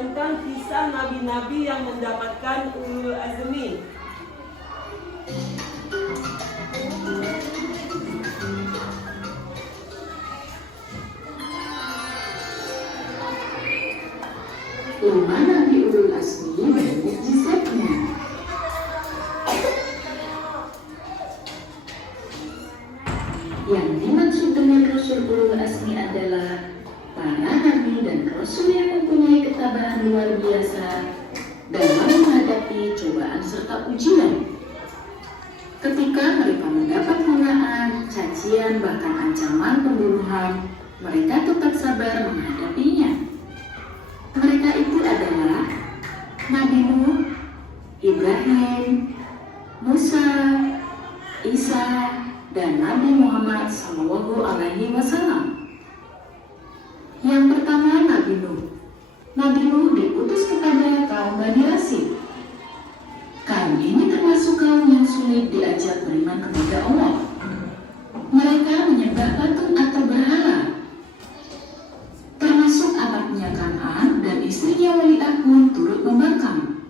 tentang kisah nabi-nabi yang mendapatkan ulul azmi. Rumah Nabi Ulul Azmi dan mukjizatnya. Yang dimaksud dengan Rasul Ulul Azmi adalah para nabi dan rasul yang mempunyai ketabahan luar biasa dalam menghadapi cobaan serta ujian. Ketika mereka mendapat hinaan, cacian, bahkan ancaman pembunuhan, mereka tetap sabar menghadapinya. Mereka itu adalah Nabi Nuh, Ibrahim, Musa, Isa, dan Nabi Muhammad SAW. Yang pertama, Nabi Nuh. Nabi Nuh diutus kepada kaum Bani Asy. Kaum ini termasuk kaum yang sulit diajak beriman kepada Allah. Mereka menyembah patung atau berhala. Termasuk anaknya Kan'an dan istrinya Wali'ah pun turut membangkang.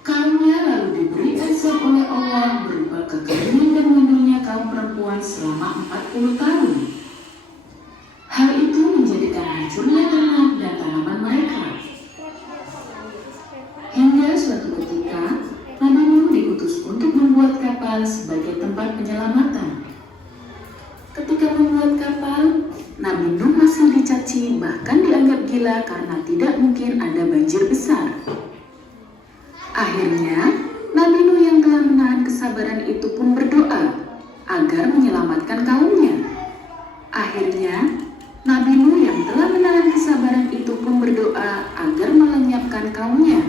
Kaumnya lalu diberi azab oleh Allah berupa kekeringan dan mundurnya kaum perempuan selama 40 tahun. Hal itu menjadikan hancurnya ternak dan tanaman mereka. Hingga suatu ketika, Nabi Nuh diutus untuk membuat kapal sebagai tempat penyelamatan. Ketika membuat kapal, Nabi Nuh masih dicaci bahkan dianggap gila karena tidak mungkin ada banjir besar. Akhirnya, Nabi Nuh yang telah menahan kesabaran itu pun berdoa agar menyelamatkan kaumnya. Akhirnya, Nabi Nuh yang telah menahan kesabaran itu pun berdoa agar melenyapkan kaumnya.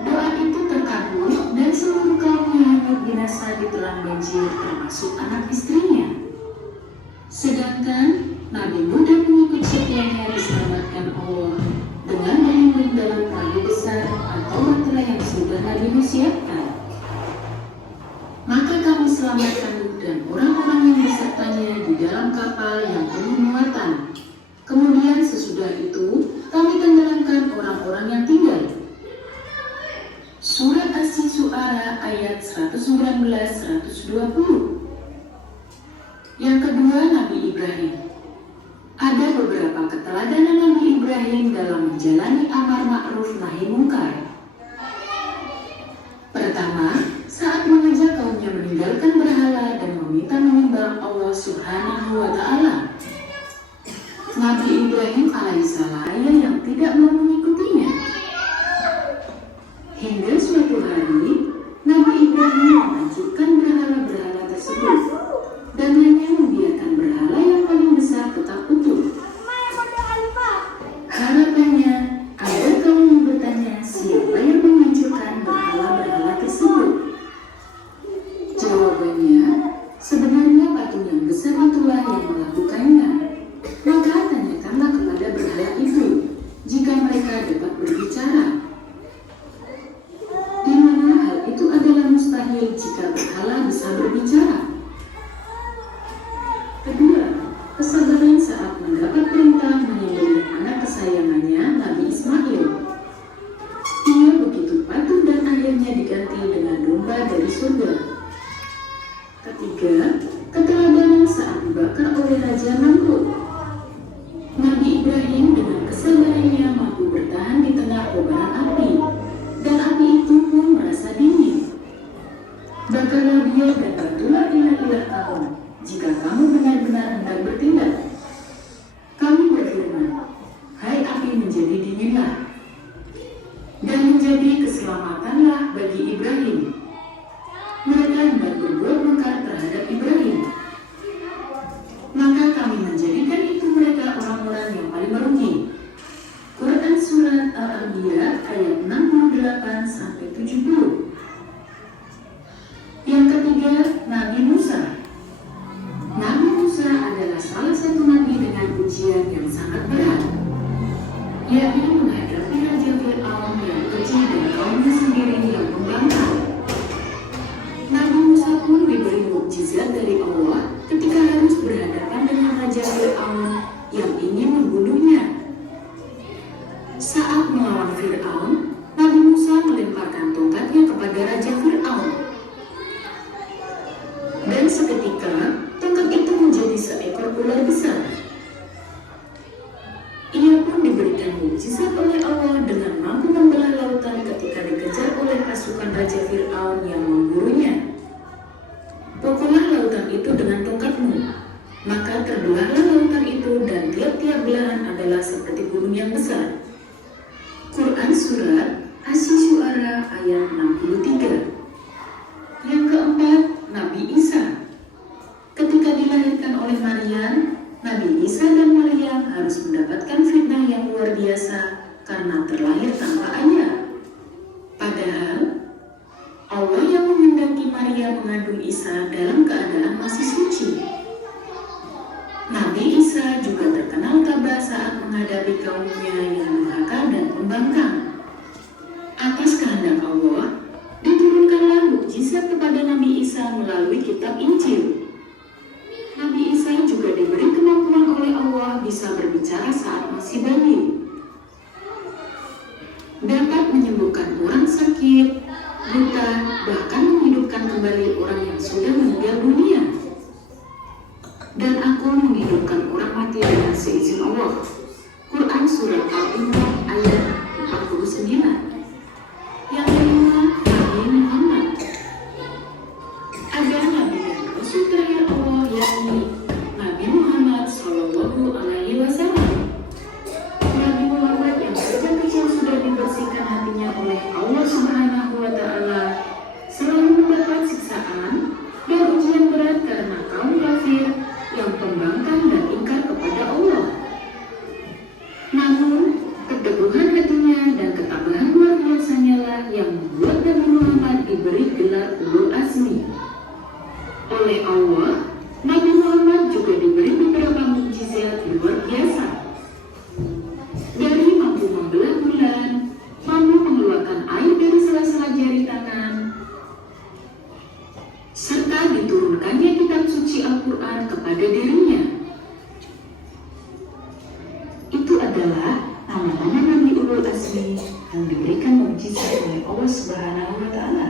Doa itu terkabul dan seluruh kaumnya hanyut binasa ditelan banjir termasuk anak istrinya. Sedangkan Nabi Nuh dan pengikut setianya diselamatkan Allah dengan berlindung dalam perahu besar atau bahtera yang sudah Nabi Nuh siapkan. Maka kami selamatkan Nuh dan orang-orang yang besertanya di dalam kapal yang penuh muatan. Kemudian sesudah itu kami tenggelamkan orang-orang yang tinggal. Surat Asy-Syu'ara ayat 119-120. Yang kedua, Nabi Ibrahim. Ada beberapa keteladanan Nabi Ibrahim dalam menjalani amar ma'ruf nahi mungkar. Pertama, saat mengajak kaumnya meninggalkan berhala dan meminta menyembah Allah Subhanahu wa Ta'ala. Nabi Ibrahim alaihissalam yang tidak mau mengikutinya. Hingga suatu hari, Nabi Ibrahim menghancurkan berhala-berhala tersebut dan hanya membiarkan berhala yang paling besar tetap utuh. Harapannya, ada kaum yang bertanya siapa yang menghancurkan berhala-berhala tersebut. Jawabannya, sebenarnya patung yang besar itulah yang melakukannya. Maka tanyakanlah kepada berhala itu, jika mereka dapat berbicara. Di mana hal kepada Raja Fir'aun. Dan seketika tongkat itu menjadi seekor ular besar. Ia pun diberikan mukjizat oleh Allah dengan mampu membelah lautan ketika dikejar oleh pasukan Raja Fir'aun yang memburunya. Pukullah lautan itu dengan tongkatmu, maka terbelahlah lautan itu dan tiap-tiap belahan adalah seperti gunung yang besar. Quran Surat Asy-Syu'ara ayat 63. Yang keempat, Nabi Isa. Ketika dilahirkan oleh Maryam, Nabi Isa dan Maryam harus mendapatkan fitnah yang luar biasa karena terlahir tanpa ayah. Padahal Allah yang menghendaki Maria mengandung Isa dalam keadaan masih suci. Nabi Isa juga terkenal tabah saat menghadapi kaumnya yang durhaka dan pembangkang. Atas kehendak Allah, diturunkanlah mukjizat kepada Nabi Isa melalui kitab Injil. Nabi Isa juga diberi kemampuan oleh Allah bisa berbicara saat masih bayi. Dapat menyembuhkan orang sakit, buta, bahkan menghidupkan kembali orang yang sudah meninggal dunia. Dan aku menghidupkan orang mati dengan seizin Allah. Quran Surat Al-Imran ayat 49. Yang kelima, Nabi Muhammad. Ada Nabi dan Rasul terakhir Allah, yakni Nabi Muhammad Sallallahu Alaihi Wasallam. Nabi Muhammad yang sejak kecil sudah dibersihkan hatinya oleh Allah Subhanahu Wa Taala, selalu mendapat siksaan dan ujian berat karena kaum kafir yang pembangkang dan ingkar kepada Allah. Namun, keteguhan hatinya dan ketabahan luar biasanya lah yang membuat Nabi Muhammad diberi gelar Ulul Azmi. Oleh Allah, Nabi Muhammad juga diberi beberapa mukjizat luar biasa. Dari mampu membelah bulan, mampu mengeluarkan air dari sela-sela jari tangan, serta diturunkannya kitab suci Al-Quran kepada dirinya. Itu adalah nama-nama Nabi Ulul Azmi yang diberikan mukjizat oleh Allah Subhanahu Wa Taala.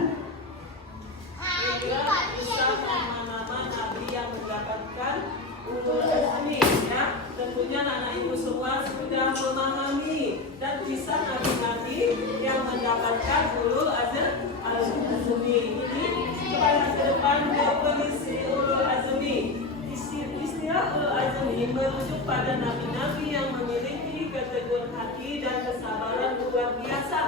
Inilah bisa nama-nama Nabi yang mendapatkan Ulul Azmi, ya. Tentunya anak ibu semua sudah memahami dan bisa nabi-nabi yang mendapatkan Ulul Azmi. Ini supaya ke depan definisi Ulul Azmi. Istilah Ulul Azmi merujuk pada nabi-nabi yang memiliki keteguhan hati dan kesabaran luar biasa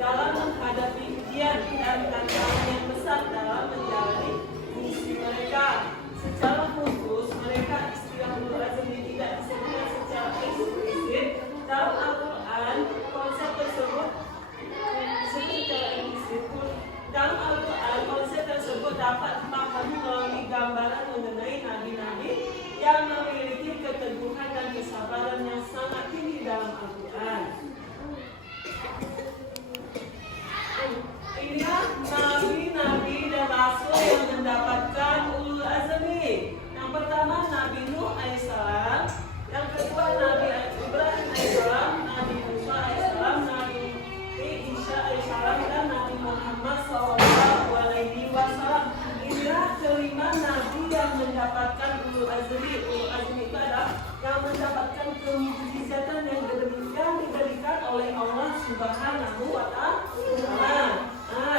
dalam menghadapi ujian dan tantangan yang besar dalam menjalani misi mereka. Secara khusus, mereka istilah Ulul Azmi tidak disebutkan secara eksplisit dalam Al-Quran. Konsep tersebut dapat dipahami melalui gambaran mengenai nabi-nabi yang memiliki keteguhan dan kesabaran yang sangat tinggi dalam Al-Quran. Inilah nabi-nabi dan rasul yang mendapatkan Ulul Azmi. Yang pertama Nabi Nuh alaihissalam, yang kedua Nabi Ibrahim alaihissalam, Nabi Musa alaihissalam, Nabi Isa alaihissalam, dan Nabi Muhammad sallallahu alaihi wasallam. Inilah kelima nabi yang mendapatkan Ulul Azmi. Ulul Azmi itu adalah yang mendapatkan kemujizatan yang diberikan oleh Allah Subhanahu wa Ta'ala.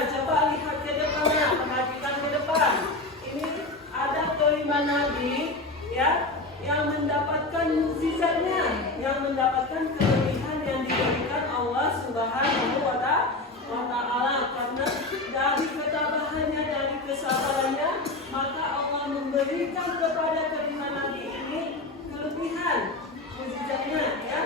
Coba lihat ke depannya, perhatikan ke depan. Ini ada kelima nabi, ya, yang mendapatkan mukjizatnya, yang mendapatkan kelebihan yang diberikan Allah Subhanahu wa Ta'ala. Karena dari ketabahannya, dari kesabarannya, maka Allah memberikan kepada kelima nabi ini kelebihan mukjizatnya, ya.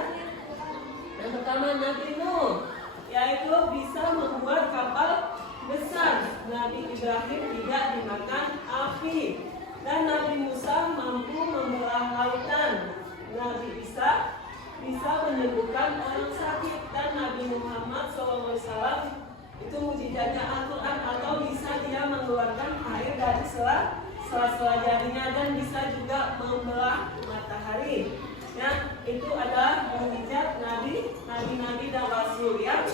Yang pertama Nabi Nuh, yaitu bisa membuat kapal besar. Nabi Ibrahim tidak dimakan api, dan Nabi Musa mampu membelah lautan. Nabi Isa bisa menyembuhkan orang sakit, dan Nabi Muhammad SAW itu mujizatnya Al-Quran, atau bisa dia mengeluarkan air dari sela-sela jarinya, dan bisa juga membelah matahari. Ya, itu adalah mujizat nabi dan rasul, ya.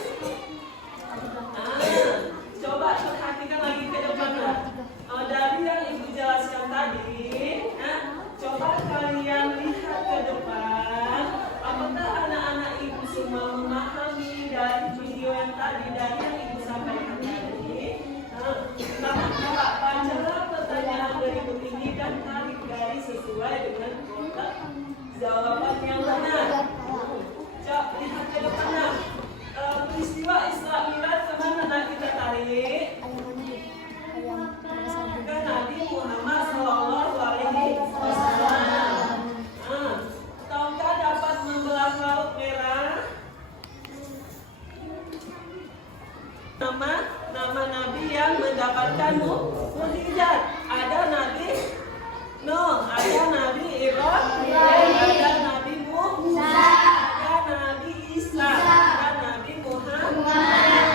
Coba mendapatkan mukjizat. Ada Nabi Nuh, ada Nabi Ibrahim, ada Nabi Musa, ada Nabi Isa, ada Nabi Muhammad.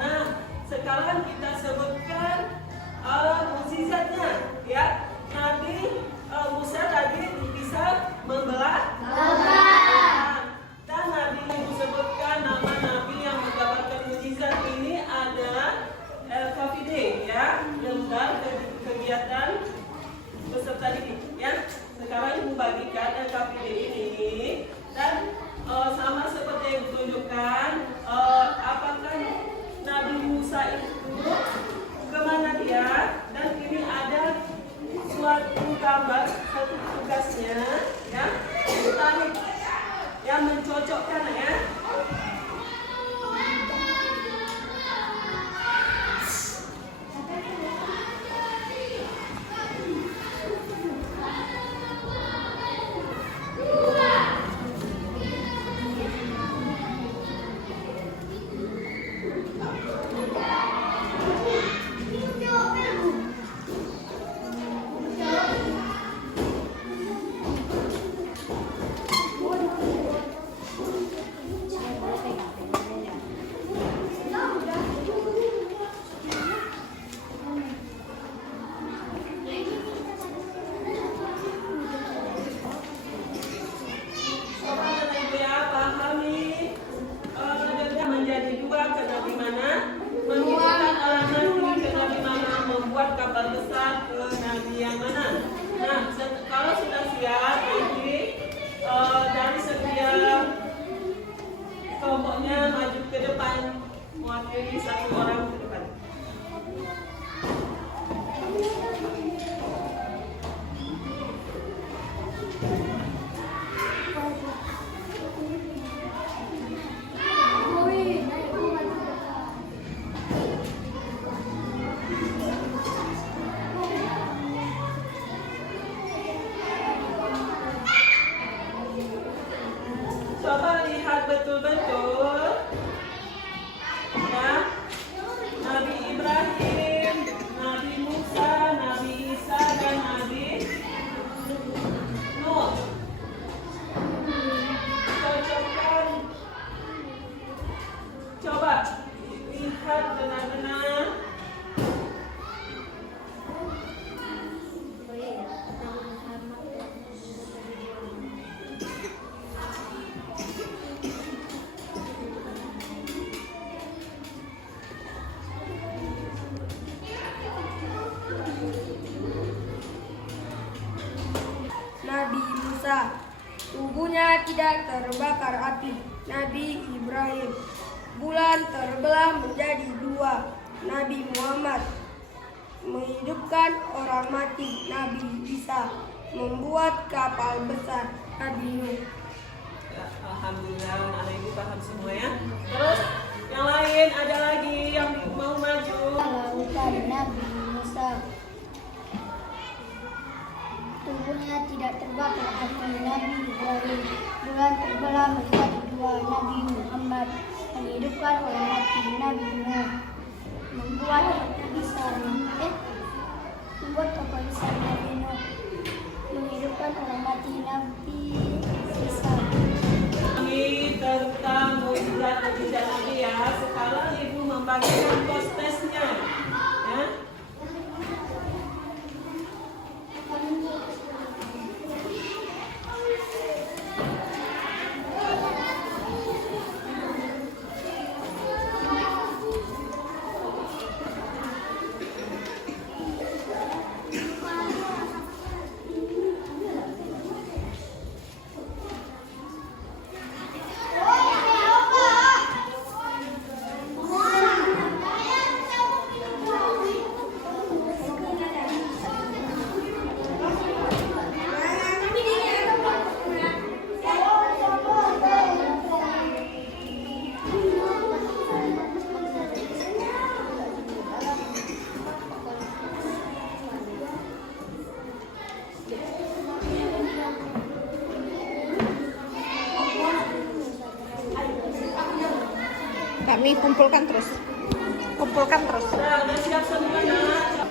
Nah, sekarang kita sebutkan mukjizatnya, ya. Nabi Musa tadi bisa membelah lautan. Dan Nabi yang disebutkan nama Nabi yang mendapatkan mukjizat ini ada LKPD, ya, lembar kegiatan peserta didik, ya. Sekarang ibu bagikan LKPD ini dan sama seperti yang ditunjukkan, apakah Nabi Musa itu kemana dia, dan ini ada suatu gambar, satu tugasnya, ya, tarik, yang mencocokkan, ya. Kelompoknya maju ke depan, mewakili satu orang ke depan. Coba lihat betul-betul, ya. Nabi Ibrahim, Nabi Musa, Nabi Isa, dan Nabi Nuh. Cocokkan. Coba lihat benar-benar. Nabi Musa, tubuhnya tidak terbakar api. Nabi Ibrahim, bulan terbelah menjadi dua. Nabi Muhammad, menghidupkan orang mati. Nabi Isa, membuat kapal besar. Nabi Nuh. Ya, alhamdulillah, anak ibu paham semua, ya. Terus yang lain ada lagi yang mau maju. Lautan Nabi Musa, tubuhnya tidak terbakar api. Nabi Ibrahim, bulan terbelah menjadi dua. Nabi Muhammad, menghidupkan orang mati. Nabi Nuh, membuat kapal besar. Nabi Nuh, menghidupkan orang mati. Nabi Isa. Ini tentang mukjizat Nabi, ya. Sekarang ibu membagikan kostesnya, ya. Kami kumpulkan terus. Nah, siap semua nak.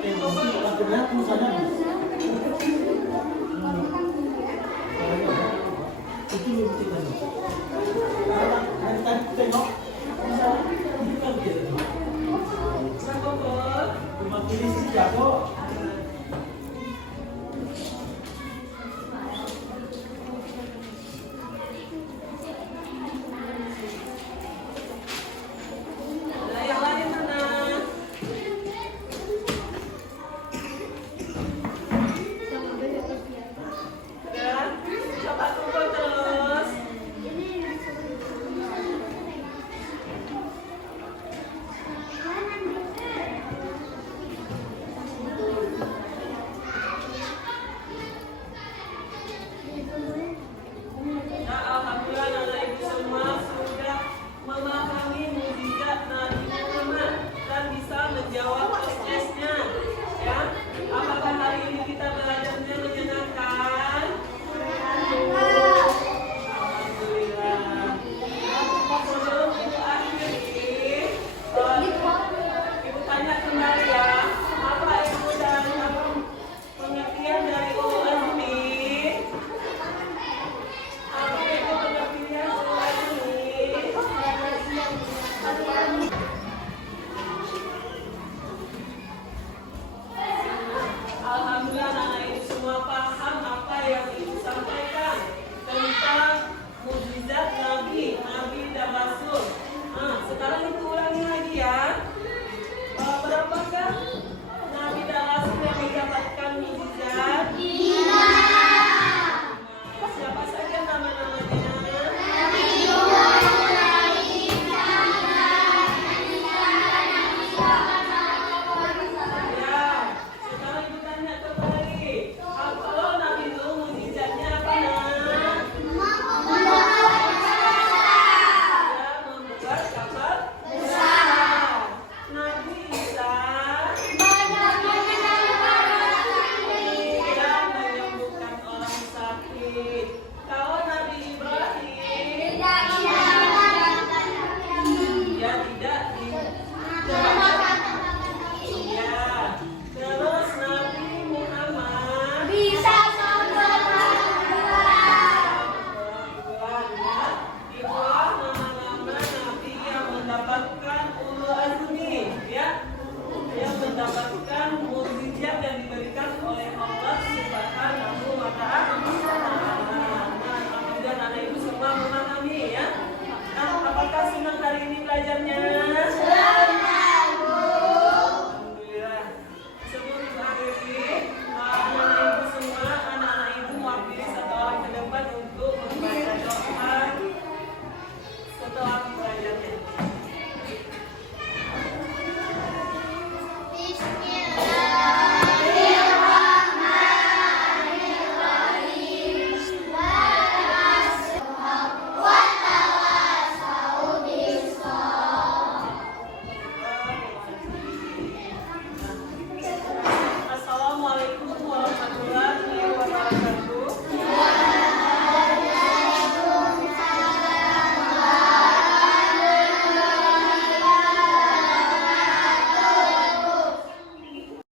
Yang lain mana? Ya, coba kumpul terus. Nah, alhamdulillah anak ibu semua sudah memahami mukjizat Nabi Muhammad dan bisa menjawab tesnya. Ya, apakah hari ini kita belajarnya menyenangkan? Alhamdulillah. Sebelum ibu akhiri, ibu tanya kembali ya, apa ibu dan pengertian dari ulul azmi? Apa itu pengertian ulul azmi? Alhamdulillah anak ibu semua paham apa yang ibu sampaikan tentang mukjizat Nabi dan Rasul. Nah, sekarang itu ulangi lagi ya. Berapakah Nabi dan Rasul yang mendapatkan mukjizat? Siapa saja nama-namanya? Ya, sekarang ibu tanya kembali. Kalau Nabi Nuh mukjizatnya apa nak? Ya, membuat kapal besar. Nabi Isa dia menyembuhkan orang sakit. Kalau Nabi Ibrahim dia tidak ya. Terus Nabi Muhammad itulah nama-nama Nabi yang mendapatkan ulul azmi, ya, yang mendapatkan mukjizat yang diberikan oleh Allah Subhanahu wa Ta'ala. Nah, alhamdulillah anak ibu semua memahami ya. Nah, apakah senang hari ini belajarnya?